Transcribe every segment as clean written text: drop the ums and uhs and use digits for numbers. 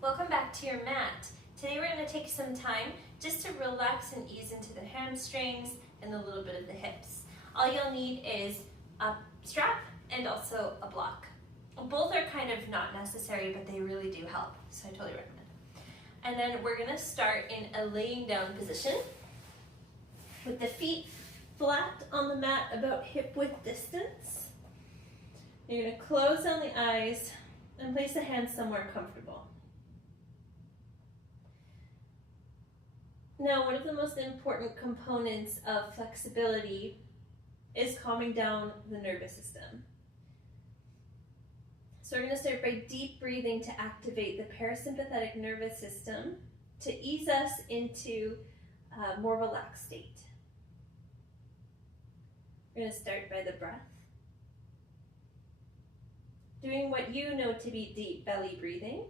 Welcome back to your mat. Today we're going to take some time just to relax and ease into the hamstrings and a little bit of the hips. All you'll need is a strap and also a block. Both are kind of not necessary, but they really do help, so I totally recommend it. And then we're going to start in a laying down position with the feet flat on the mat about hip width distance. You're going to close down the eyes and place the hands somewhere comfortable. Now, one of the most important components of flexibility is calming down the nervous system. So we're going to start by deep breathing to activate the parasympathetic nervous system to ease us into a more relaxed state. We're going to start by the breath. Doing what you know to be deep belly breathing.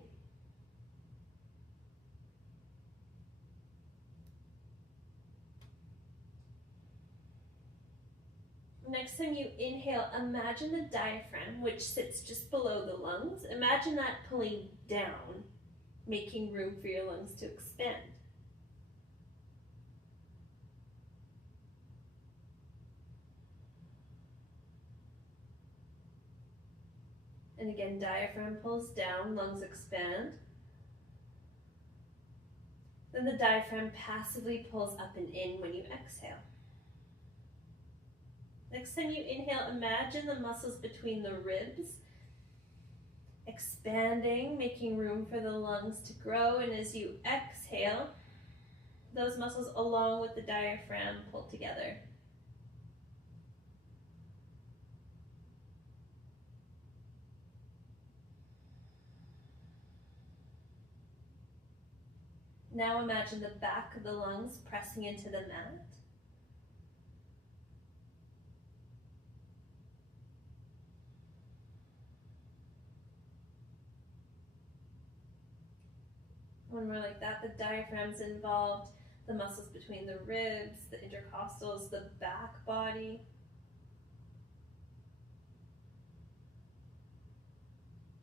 Next time you inhale, imagine the diaphragm, which sits just below the lungs. Imagine that pulling down, making room for your lungs to expand. And again, diaphragm pulls down, lungs expand. Then the diaphragm passively pulls up and in when you exhale. Next time you inhale, imagine the muscles between the ribs expanding, making room for the lungs to grow. And as you exhale, those muscles along with the diaphragm pull together. Now imagine the back of the lungs pressing into the mat. When we're like that, the diaphragm's involved, the muscles between the ribs, the intercostals, the back body.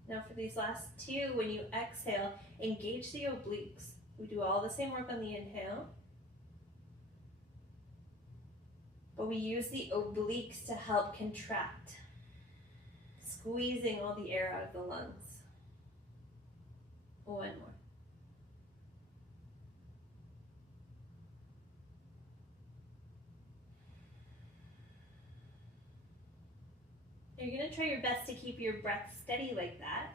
Now for these last two, when you exhale, engage the obliques. We do all the same work on the inhale, but we use the obliques to help contract, squeezing all the air out of the lungs. One more. You're going to try your best to keep your breath steady like that.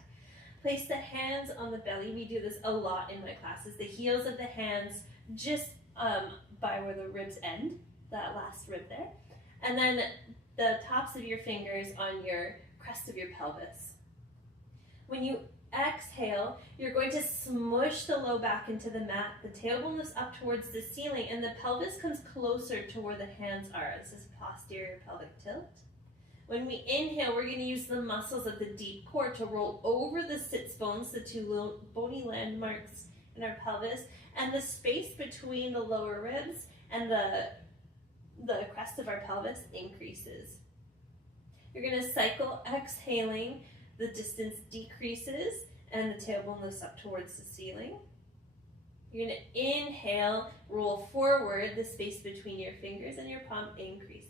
Place the hands on the belly. We do this a lot in my classes. The heels of the hands just by where the ribs end, that last rib there. And then the tops of your fingers on your crest of your pelvis. When you exhale, you're going to smush the low back into the mat. The tailbone lifts up towards the ceiling and the pelvis comes closer to where the hands are. This is posterior pelvic tilt. When we inhale, we're going to use the muscles of the deep core to roll over the sits bones, the two little bony landmarks in our pelvis, and the space between the lower ribs and the crest of our pelvis increases. You're going to cycle exhaling, the distance decreases, and the tailbone lifts up towards the ceiling. You're going to inhale, roll forward, the space between your fingers and your palm increases.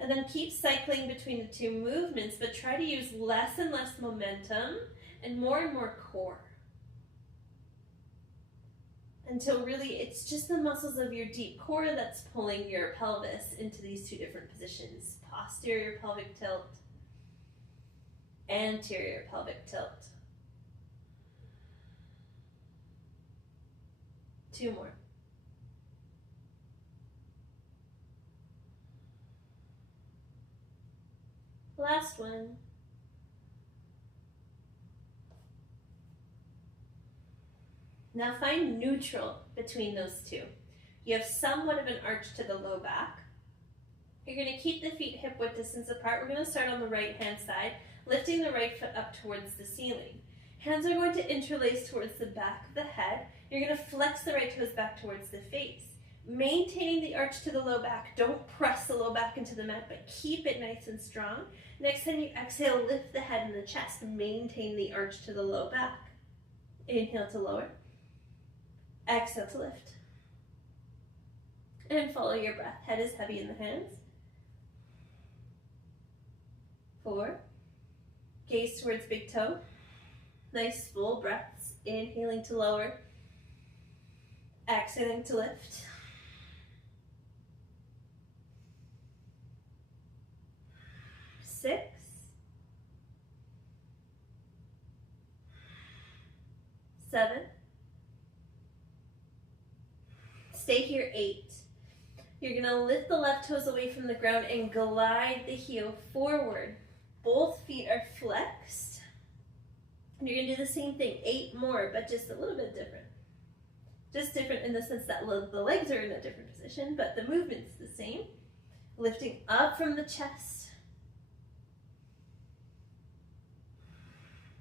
And then keep cycling between the two movements, but try to use less and less momentum and more core. Until really it's just the muscles of your deep core that's pulling your pelvis into these two different positions. Posterior pelvic tilt, anterior pelvic tilt. Two more. Last one. Now find neutral between those two. You have somewhat of an arch to the low back. You're going to keep the feet hip width distance apart. We're going to start on the right hand side, lifting the right foot up towards the ceiling. Hands are going to interlace towards the back of the head. You're going to flex the right toes back towards the face. Maintaining the arch to the low back. Don't press the low back into the mat, but keep it nice and strong. Next time you exhale, lift the head and the chest. Maintain the arch to the low back. Inhale to lower. Exhale to lift. And follow your breath. Head is heavy in the hands. 4. Gaze towards big toe. Nice full breaths. Inhaling to lower. Exhaling to lift. 6. 7. Stay here, 8. You're going to lift the left toes away from the ground and glide the heel forward. Both feet are flexed. And you're going to do the same thing, 8 more, but just a little bit different. Just different in the sense that the legs are in a different position, but the movement's the same. Lifting up from the chest.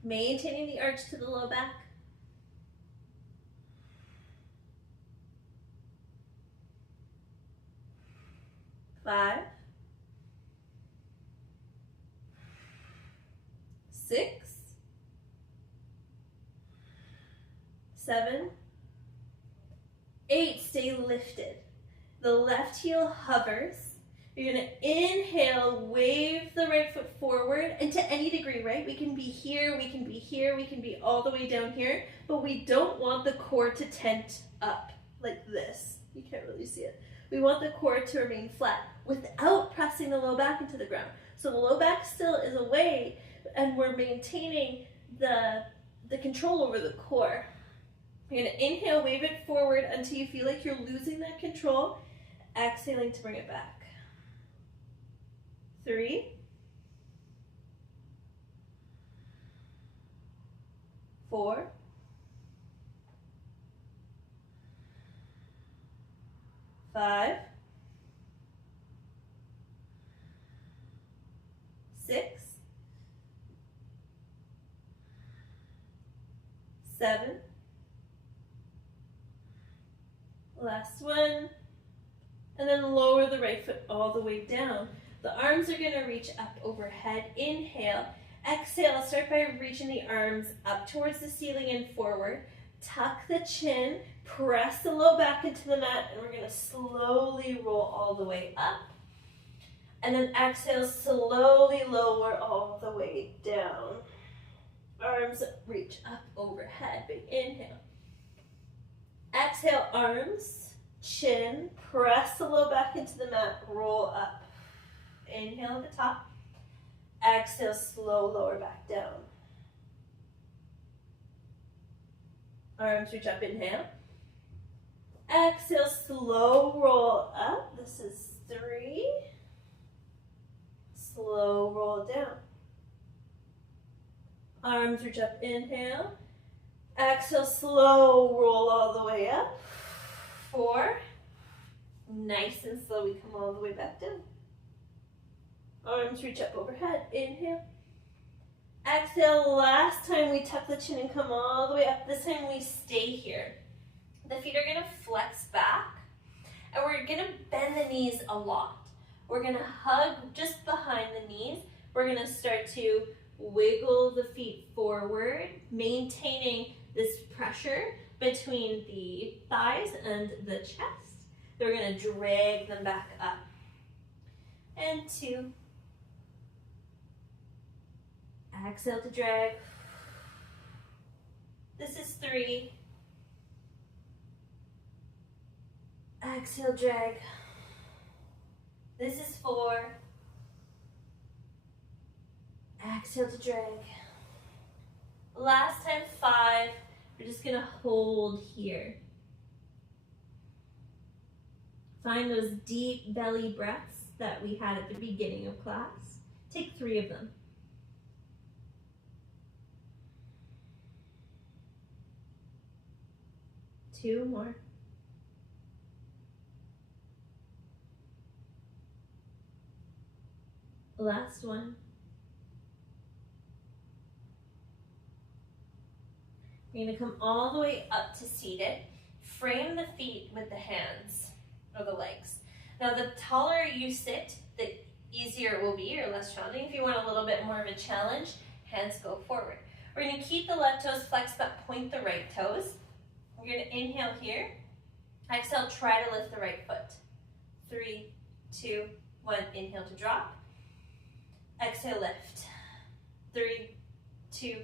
Maintaining the arch to the low back. 5. 6. 7. 8. Stay lifted. The left heel hovers. You're going to inhale, wave the right foot forward, and to any degree, right? We can be here, we can be here, we can be all the way down here, but we don't want the core to tent up like this. You can't really see it. We want the core to remain flat without pressing the low back into the ground. So the low back still is away, and we're maintaining the control over the core. You're going to inhale, wave it forward until you feel like you're losing that control. Exhaling to bring it back. 3. 4. 5. 6. 7. Last one. And then lower the right foot all the way down. The arms are going to reach up overhead. Inhale. Exhale. Start by reaching the arms up towards the ceiling and forward. Tuck the chin. Press the low back into the mat. And we're going to slowly roll all the way up. And then exhale. Slowly lower all the way down. Arms reach up overhead. Big inhale. Exhale. Arms. Chin. Press the low back into the mat. Roll up. Inhale at the top. Exhale, slow lower back down. Arms reach up, inhale. Exhale, slow roll up. This is 3. Slow roll down. Arms reach up, inhale. Exhale, slow roll all the way up. 4. Nice and slow, we come all the way back down. Arms reach up overhead. Inhale. Exhale. Last time we tuck the chin and come all the way up. This time we stay here. The feet are going to flex back. And we're going to bend the knees a lot. We're going to hug just behind the knees. We're going to start to wiggle the feet forward, maintaining this pressure between the thighs and the chest. We're going to drag them back up. And 2. Exhale to drag. This is 3. Exhale, drag. This is 4. Exhale to drag. Last time, 5. We're just gonna hold here. Find those deep belly breaths that we had at the beginning of class. Take 3 of them. 2 more. Last one. You're going to come all the way up to seated. Frame the feet with the hands. or the legs. Now the taller you sit, the easier it will be, or less challenging. If you want a little bit more of a challenge, hands go forward. We're going to keep the left toes flexed but point the right toes. We're going to inhale here. Exhale, try to lift the right foot. 3, 2, 1, inhale to drop. Exhale, lift. 3, 2,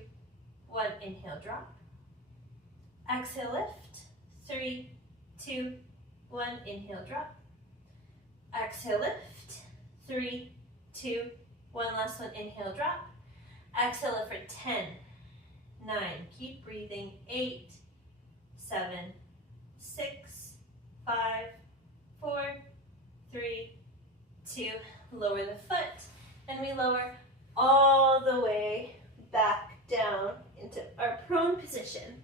1, inhale, drop. Exhale, lift. 3, 2, 1, inhale, drop. Exhale, lift. 3, 2, 1, last one, inhale, drop. Exhale, lift for 10, 9, keep breathing, 8, 7, 6, 5, 4, 3, 2, lower the foot, and we lower all the way back down into our prone position.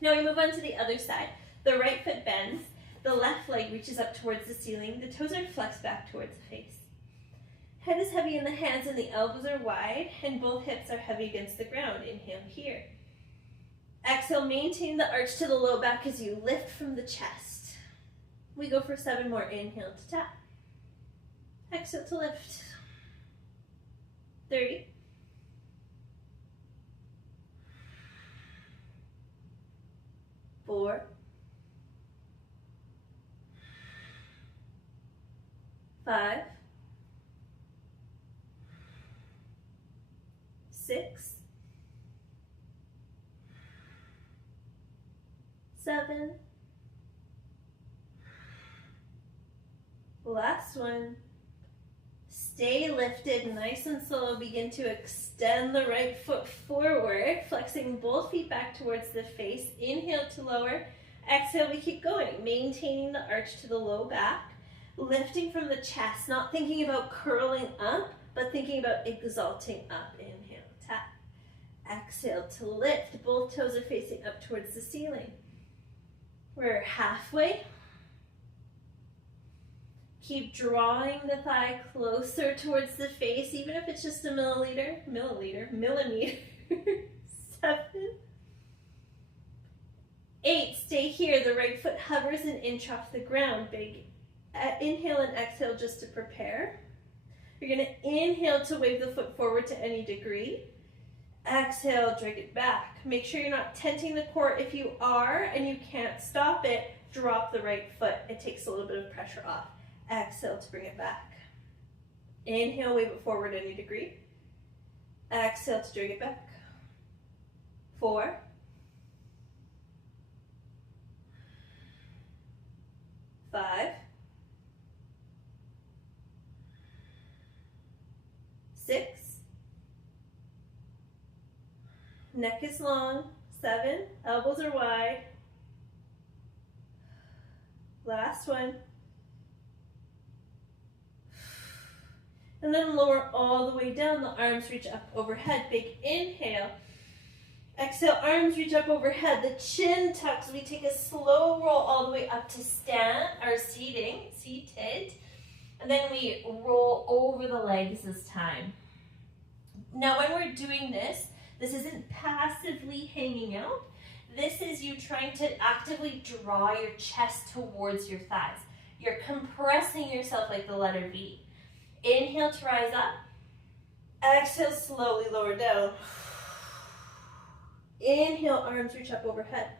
Now we move on to the other side. The right foot bends, the left leg reaches up towards the ceiling, the toes are flexed back towards the face. Head is heavy in the hands and the elbows are wide, and both hips are heavy against the ground. Inhale here. Exhale, maintain the arch to the low back as you lift from the chest. We go for 7 more. Inhale to tap. Exhale to lift. 3, 4, 5, 6, 7, last one. Stay lifted, nice and slow. Begin to extend the right foot forward, flexing both feet back towards the face. Inhale to lower. Exhale, we keep going, maintaining the arch to the low back, lifting from the chest, not thinking about curling up, but thinking about exalting up. Inhale, tap. Exhale to lift. Both toes are facing up towards the ceiling. We're halfway. Keep drawing the thigh closer towards the face, even if it's just a millimeter. 7, 8, stay here. The right foot hovers an inch off the ground. Big inhale and exhale just to prepare. You're going to inhale to wave the foot forward to any degree. Exhale, drag it back. Make sure you're not tenting the core. If you are and you can't stop it, drop the right foot. It takes a little bit of pressure off. Exhale to bring it back. Inhale, wave it forward any degree. Exhale to drag it back. 4, 5, 6, neck is long. 7, elbows are wide. Last one. And then lower all the way down. The arms reach up overhead. Big inhale. Exhale, arms reach up overhead. The chin tucks. We take a slow roll all the way up to stand, or seated. And then we roll over the legs this time. Now when we're doing this, this isn't passively hanging out. This is you trying to actively draw your chest towards your thighs. You're compressing yourself like the letter V. Inhale to rise up. Exhale, slowly lower down. Inhale, arms reach up overhead.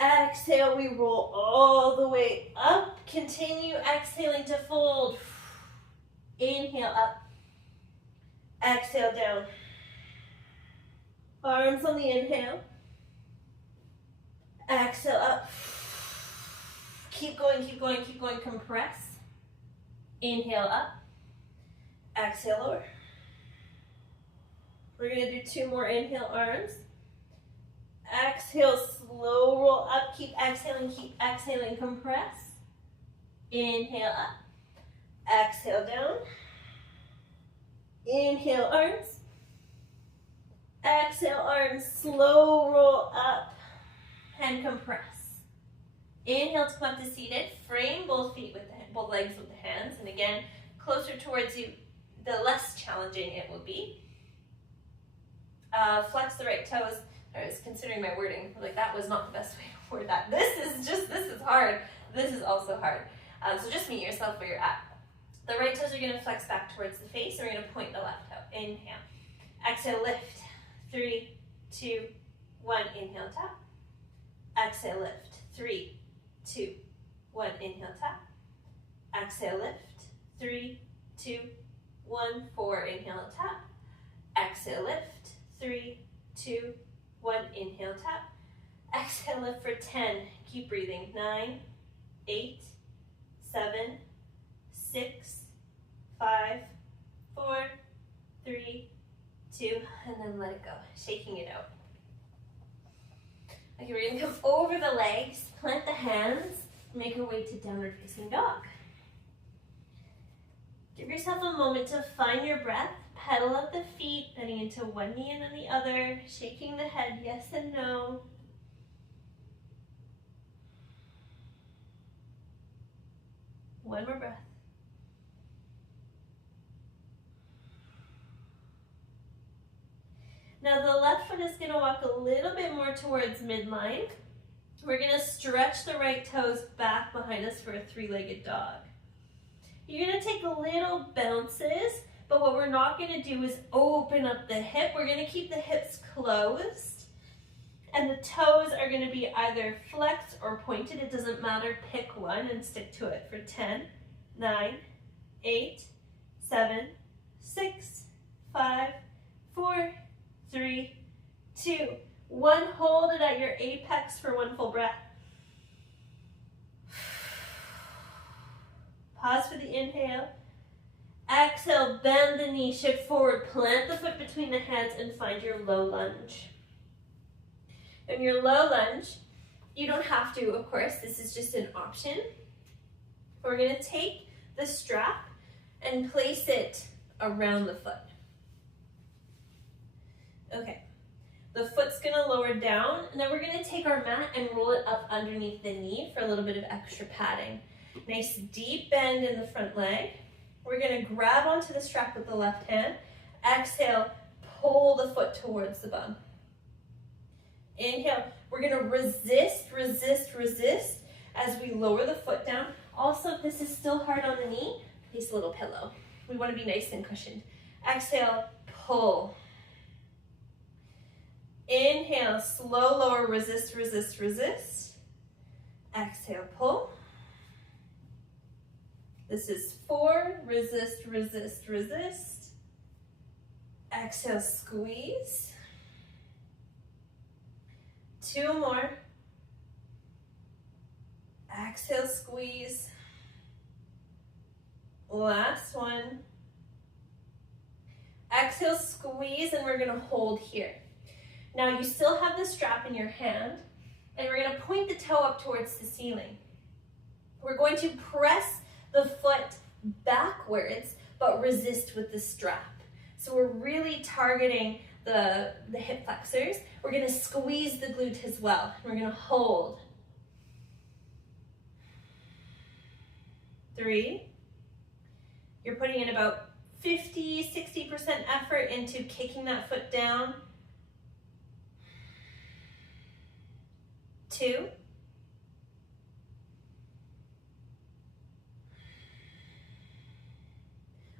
Exhale, we roll all the way up. Continue exhaling to fold. Inhale up. Exhale down. Arms on the inhale. Exhale up. Keep going, keep going, keep going. Compress. Inhale up. Exhale lower. We're going to do 2 more. Inhale, arms. Exhale, slow roll up. Keep exhaling, compress. Inhale up. Exhale down. Inhale, arms. Exhale, arms. Slow roll up and compress. Inhale to come up to seated. Frame both legs with the hands. And again, closer towards you, the less challenging it will be. Flex the right toes. I was considering my wording. Like, that was not the best way to word that. This is hard. This is also hard. So just meet yourself where you're at. The right toes are gonna flex back towards the face, and we're gonna point the left toe. Inhale. Exhale, lift. 3, 2, 1. Inhale, tap. Exhale, lift. 3, 2, 1. Inhale, tap. Exhale, lift. 3, 2, 1. 4. Inhale, tap. Exhale, lift. 3, 2, 1. Inhale, tap. Exhale, lift for 10. Keep breathing. 9, 8, 7, 6, 5, 4, 3, 2, and then let it go. Shaking it out. Okay, we're gonna come over the legs, plant the hands, make our way to downward facing dog. Give yourself a moment to find your breath. Pedal up the feet, bending into one knee and then the other, shaking the head yes and no. One more breath. Now the left foot is going to walk a little bit more towards midline. We're going to stretch the right toes back behind us for a three-legged dog. You're going to take little bounces, but what we're not going to do is open up the hip. We're going to keep the hips closed, and the toes are going to be either flexed or pointed. It doesn't matter. Pick one and stick to it for 10, 9, 8, 7, 6, 5, 4, 3, 2, 1. Hold it at your apex for one full breath. Pause for the inhale. Exhale, bend the knee, shift forward, plant the foot between the hands, and find your low lunge. In your low lunge, you don't have to, of course, this is just an option. We're going to take the strap and place it around the foot. Okay, the foot's going to lower down, and then we're going to take our mat and roll it up underneath the knee for a little bit of extra padding. Nice deep bend in the front leg. We're going to grab onto the strap with the left hand. Exhale, pull the foot towards the bum. Inhale, we're going to resist, resist, resist as we lower the foot down. Also, if this is still hard on the knee, place a little pillow. We want to be nice and cushioned. Exhale, pull. Inhale, slow lower, resist, resist, resist. Exhale, pull. This is 4, resist, resist, resist. Exhale, squeeze. 2 more. Exhale, squeeze. Last one. Exhale, squeeze, and we're gonna hold here. Now you still have the strap in your hand, and we're gonna point the toe up towards the ceiling. We're going to press the foot backwards, but resist with the strap. So we're really targeting the hip flexors. We're gonna squeeze the glute as well. We're gonna hold. 3. You're putting in about 50-60% effort into kicking that foot down. 2.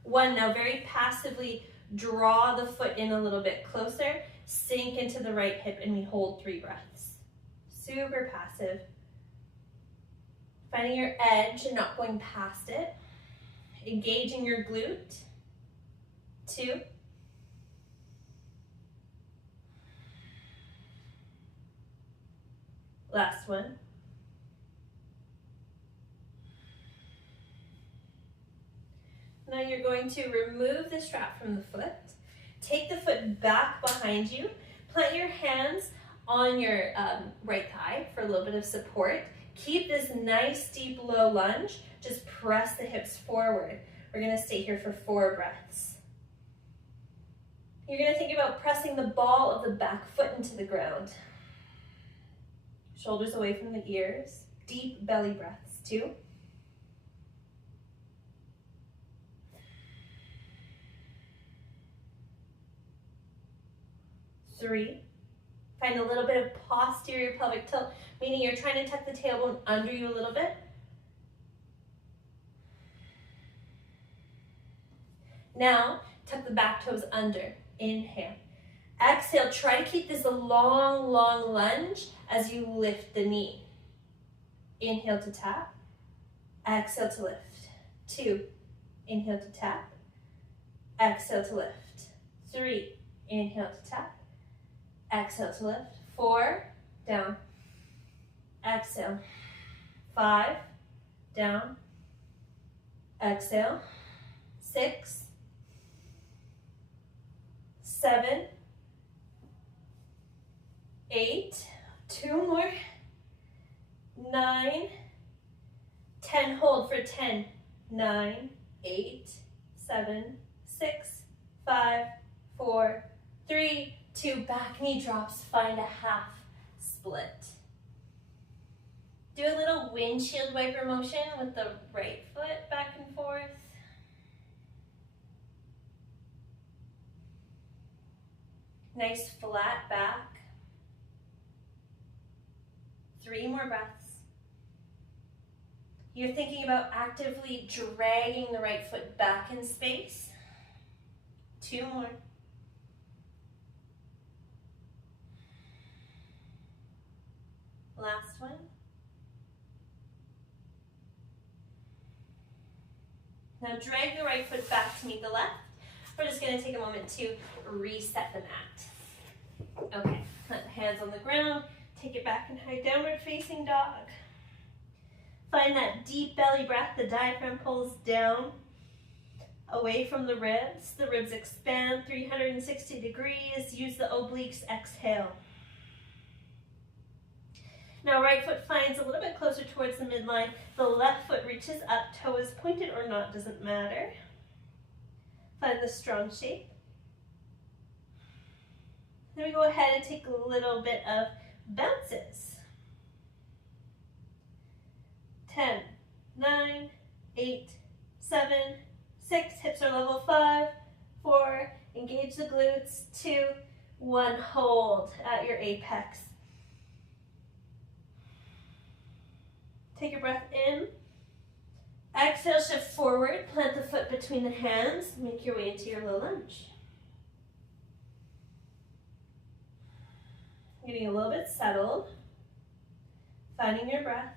1. Now very passively draw the foot in a little bit closer, sink into the right hip, and we hold 3 breaths. Super passive. Finding your edge and not going past it. Engaging your glute. 2. Last one. Now you're going to remove the strap from the foot. Take the foot back behind you. Plant your hands on your right thigh for a little bit of support. Keep this nice deep low lunge. Just press the hips forward. We're going to stay here for 4 breaths. You're going to think about pressing the ball of the back foot into the ground. Shoulders away from the ears. Deep belly breaths. 2. 3. Find a little bit of posterior pelvic tilt, meaning you're trying to tuck the tailbone under you a little bit. Now, tuck the back toes under. Inhale. Exhale, try to keep this a long, long lunge as you lift the knee. Inhale to tap. Exhale to lift. 2. Inhale to tap. Exhale to lift. 3. Inhale to tap. Exhale to lift. 4. Down. Exhale. 5. Down. Exhale. 6. 7. 8. 2 more. 9. 10. Hold for 10. 9. 8. 7. 6. 5. 4. 3. 2. Back knee drops. Find a half split. Do a little windshield wiper motion with the right foot back and forth. Nice flat back. 3 more breaths. You're thinking about actively dragging the right foot back in space. 2 more. Last one. Now drag the right foot back to meet the left. We're just going to take a moment to reset the mat. Okay, plant the hands on the ground. Take it back in high downward facing dog. Find that deep belly breath. The diaphragm pulls down away from the ribs. The ribs expand 360 degrees. Use the obliques. Exhale. Now right foot finds a little bit closer towards the midline. The left foot reaches up. Toe is pointed or not, doesn't matter. Find the strong shape. Then we go ahead and take a little bit of bounces. 10, 9, 8, 7, 6. Hips are level. 5, 4. Engage the glutes. 2, 1. Hold at your apex. Take a breath in. Exhale, shift forward. Plant the foot between the hands. Make your way into your low lunge. Getting a little bit settled. Finding your breath.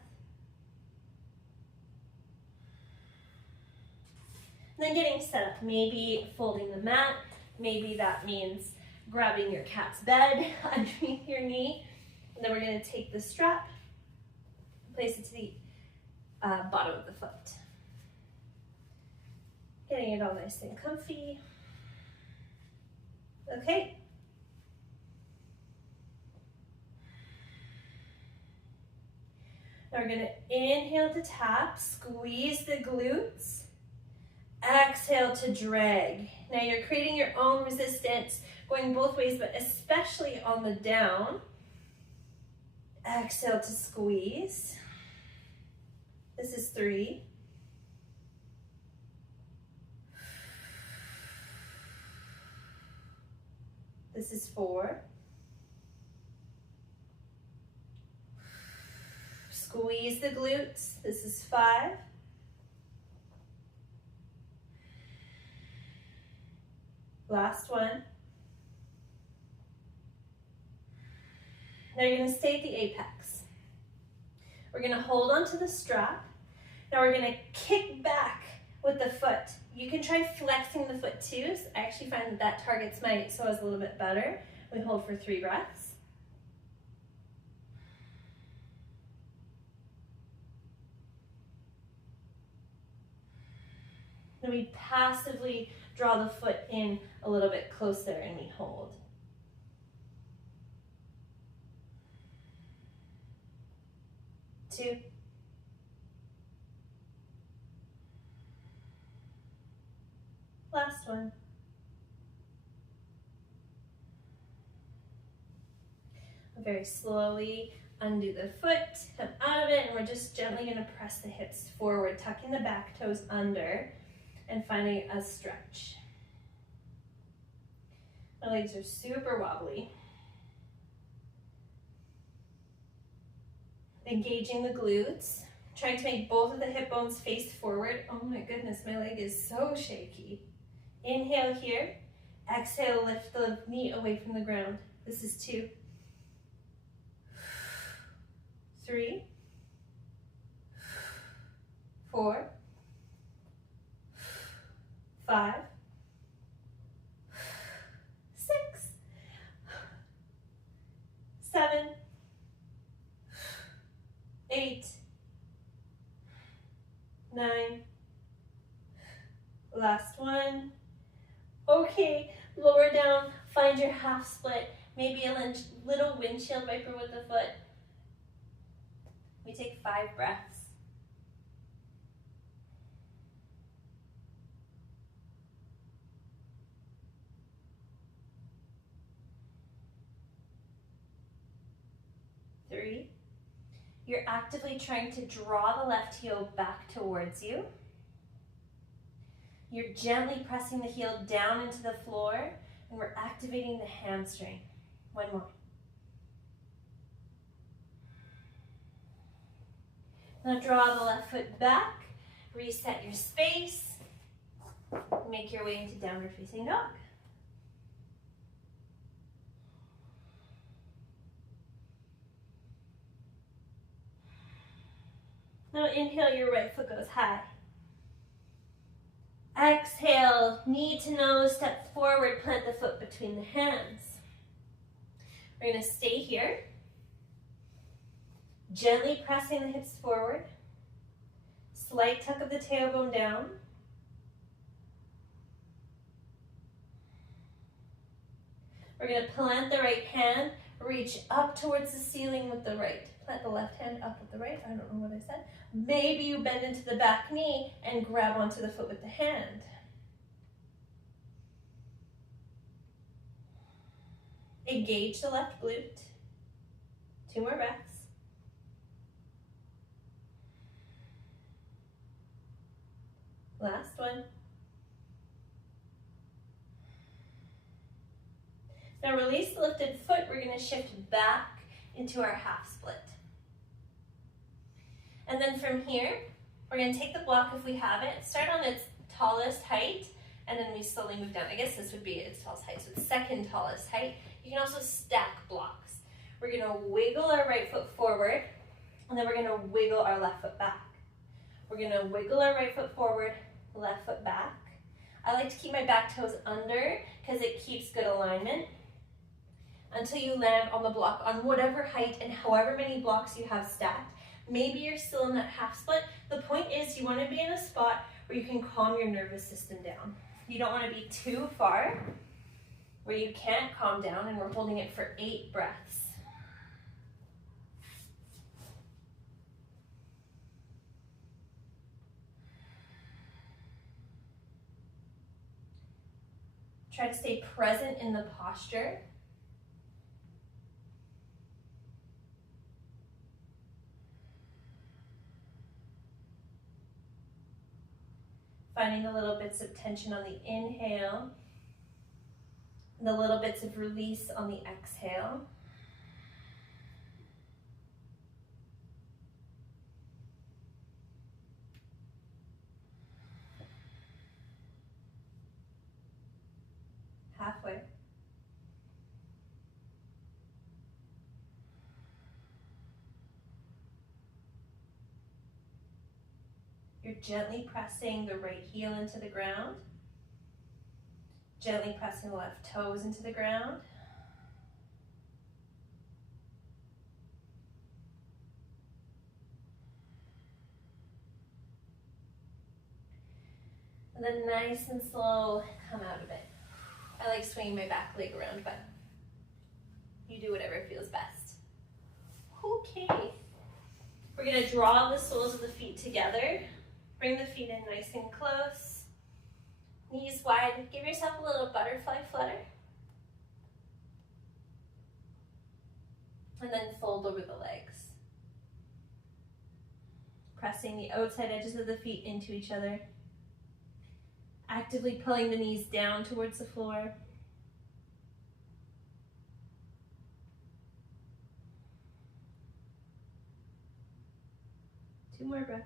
Then getting set up. Maybe folding the mat. Maybe that means grabbing your cat's bed underneath your knee. And then we're going to take the strap, place it to the bottom of the foot. Getting it all nice and comfy. Okay. Now we're going to inhale to tap, squeeze the glutes. Exhale to drag. Now you're creating your own resistance, going both ways, but especially on the down. Exhale to squeeze. This is 3. This is 4. Squeeze the glutes. This is 5. Last one. Now you're going to stay at the apex. We're going to hold onto the strap. Now we're going to kick back with the foot. You can try flexing the foot too. So I actually find that that targets my psoas a little bit better. We hold for 3 breaths. Then we passively draw the foot in a little bit closer and we hold. Two. Last one. Very slowly undo the foot, come out of it, and we're just gently going to press the hips forward, tucking the back toes under and finding a stretch. My legs are super wobbly. Engaging the glutes, trying to make both of the hip bones face forward. Oh my goodness, my leg is so shaky. Inhale here. Exhale, lift the knee away from the ground. This is 2, 3, 4, 5, 6, 7, 8, 9. Last one. Okay, lower down, find your half split. Maybe a little windshield wiper with the foot. We take 5 breaths. Three. You're actively trying to draw the left heel back towards you. You're gently pressing the heel down into the floor, and we're activating the hamstring. One more. Now draw the left foot back, reset your space, make your way into downward facing dog. Now inhale, your right foot goes high. Exhale, knee to nose, step forward, plant the foot between the hands. We're going to stay here. Gently pressing the hips forward. Slight tuck of the tailbone down. We're going to plant the right hand, reach up towards the ceiling with the right. Plant the left hand up with the right. I don't know what I said. Maybe you bend into the back knee and grab onto the foot with the hand. Engage the left glute. 2 more breaths. Last one. Now release the lifted foot. We're going to shift back into our half split. And then from here, we're going to take the block if we have it, start on its tallest height, and then we slowly move down. I guess this would be its tallest height, so it's second tallest height. You can also stack blocks. We're going to wiggle our right foot forward, and then we're going to wiggle our left foot back. We're going to wiggle our right foot forward, left foot back. I like to keep my back toes under because it keeps good alignment until you land on the block on whatever height and however many blocks you have stacked. Maybe you're still in that half split. The point is you want to be in a spot where you can calm your nervous system down. You don't want to be too far where you can't calm down, and we're holding it for 8 breaths. Try to stay present in the posture. Finding the little bits of tension on the inhale, the little bits of release on the exhale. Halfway. You're gently pressing the right heel into the ground. Gently pressing the left toes into the ground. And then nice and slow, come out of it. I like swinging my back leg around, but you do whatever feels best. Okay. We're going to draw the soles of the feet together. Bring the feet in nice and close. Knees wide. Give yourself a little butterfly flutter. And then fold over the legs. Pressing the outside edges of the feet into each other. Actively pulling the knees down towards the floor. Two more breaths.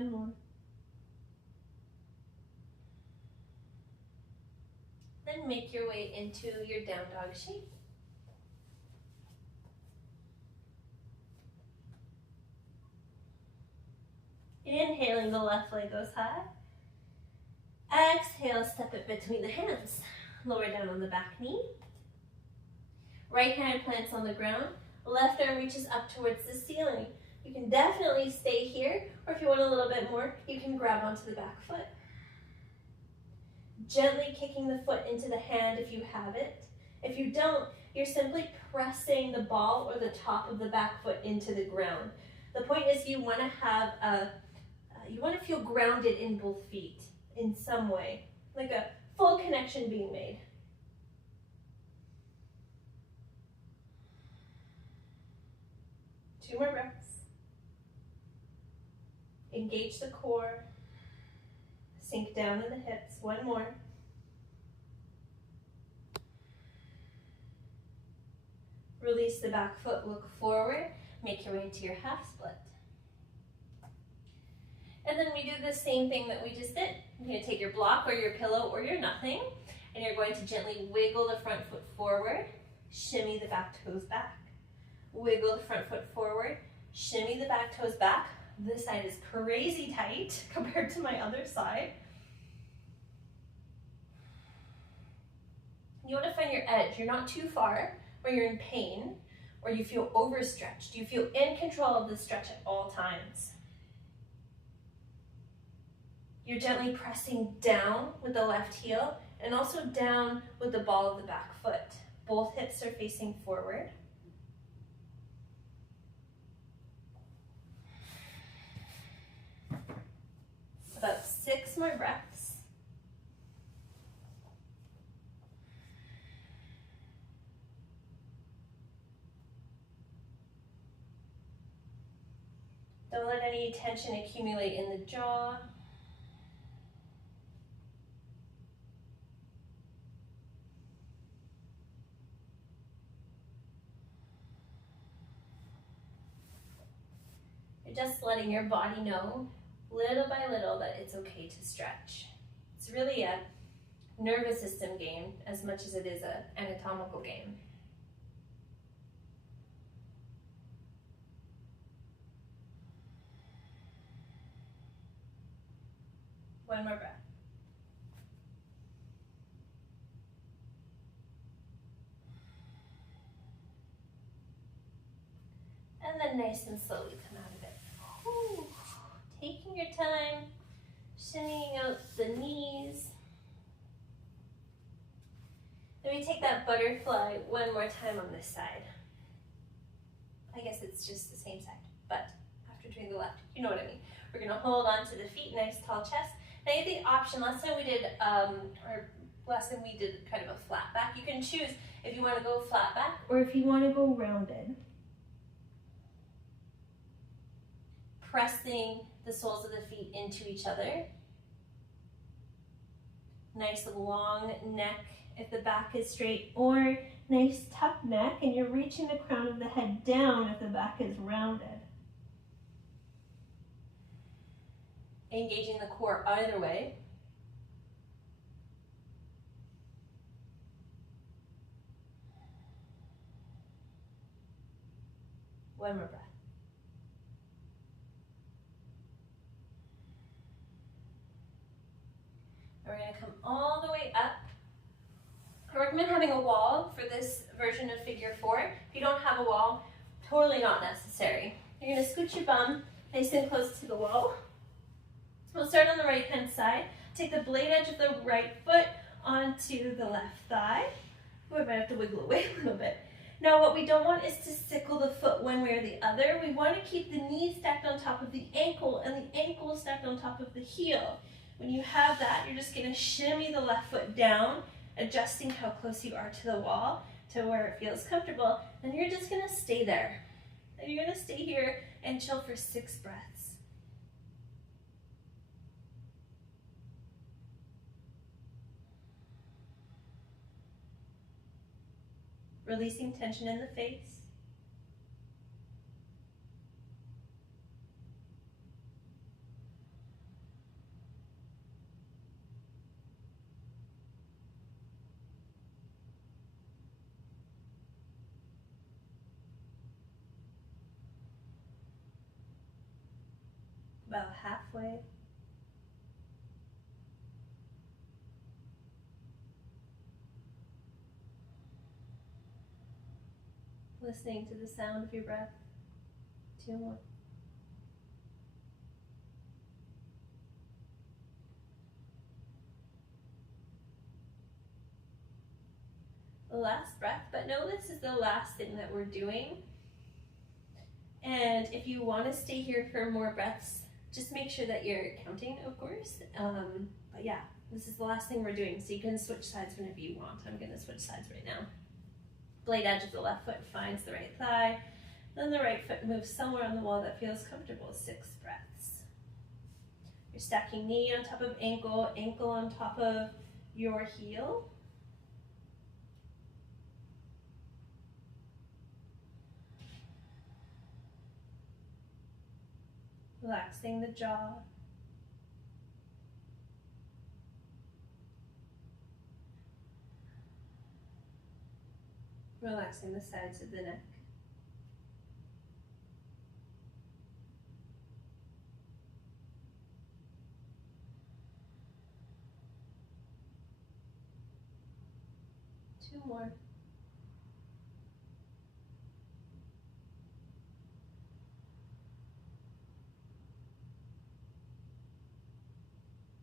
One more. Then make your way into your down dog shape. Inhaling, the left leg goes high. Exhale, step it between the hands. Lower down on the back knee. Right hand plants on the ground. Left arm reaches up towards the ceiling. You can definitely stay here, or if you want a little bit more, you can grab onto the back foot. Gently kicking the foot into the hand if you have it. If you don't, you're simply pressing the ball or the top of the back foot into the ground. The point is you want to feel grounded in both feet in some way, like a full connection being made. Two more breaths. Engage the core. Sink down in the hips. One more. Release the back foot, look forward. Make your way into your half split. And then we do the same thing that we just did. You're going to take your block or your pillow or your nothing, and you're going to gently wiggle the front foot forward, shimmy the back toes back. Wiggle the front foot forward, shimmy the back toes back. This side is crazy tight compared to my other side. You want to find your edge. You're not too far where you're in pain or you feel overstretched. You feel in control of the stretch at all times. You're gently pressing down with the left heel and also down with the ball of the back foot. Both hips are facing forward. About 6 more breaths. Don't let any tension accumulate in the jaw. You're just letting your body know little by little that it's okay to stretch. It's really a nervous system game as much as it is an anatomical game. One more breath. And then nice and slowly come out of it. Whew. Taking your time, shimmying out the knees. Then we take that butterfly one more time on this side. I guess it's just the same side, but after doing the left, you know what I mean. We're gonna hold on to the feet, nice tall chest. Now you have the option, last time we did kind of a flat back. You can choose if you wanna go flat back or if you wanna go rounded. Pressing the soles of the feet into each other. Nice long neck if the back is straight, or nice tuck neck and you're reaching the crown of the head down if the back is rounded. Engaging the core either way. One more breath. We're going to come all the way up. I recommend having a wall for this version of figure 4. If you don't have a wall, totally not necessary. You're going to scoot your bum nice and close to the wall. We'll start on the right hand side. Take the blade edge of the right foot onto the left thigh. We might have to wiggle away a little bit. Now what we don't want is to sickle the foot one way or the other. We want to keep the knee stacked on top of the ankle and the ankle stacked on top of the heel. When you have that, you're just going to shimmy the left foot down, adjusting how close you are to the wall to where it feels comfortable. And you're just going to stay there. And you're going to stay here and chill for 6 breaths. Releasing tension in the face. about halfway. Listening to the sound of your breath. 2 more. The last breath, but no, this is the last thing that we're doing. And if you want to stay here for more breaths, just make sure that you're counting, of course. But yeah, this is the last thing we're doing, so you can switch sides whenever you want. I'm going to switch sides right now. Blade edge of the left foot finds the right thigh. Then the right foot moves somewhere on the wall that feels comfortable. 6 breaths. You're stacking knee on top of ankle, ankle on top of your heel. Relaxing the jaw. Relaxing the sides of the neck. Two more.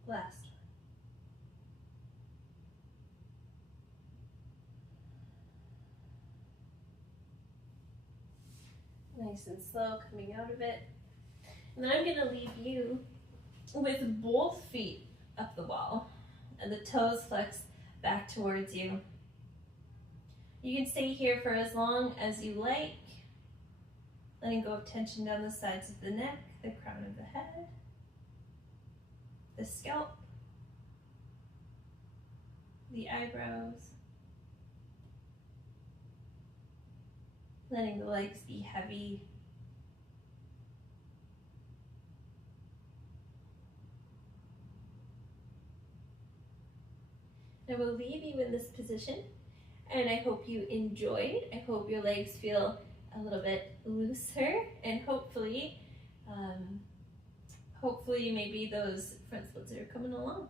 Last one. Nice and slow coming out of it. And then I'm going to leave you with both feet up the wall and the toes flexed back towards you. You can stay here for as long as you like, letting go of tension down the sides of the neck, the crown of the head, the scalp, the eyebrows, letting the legs be heavy. I will leave you in this position, and I hope you enjoyed. I hope your legs feel a little bit looser, and hopefully maybe those front splits are coming along.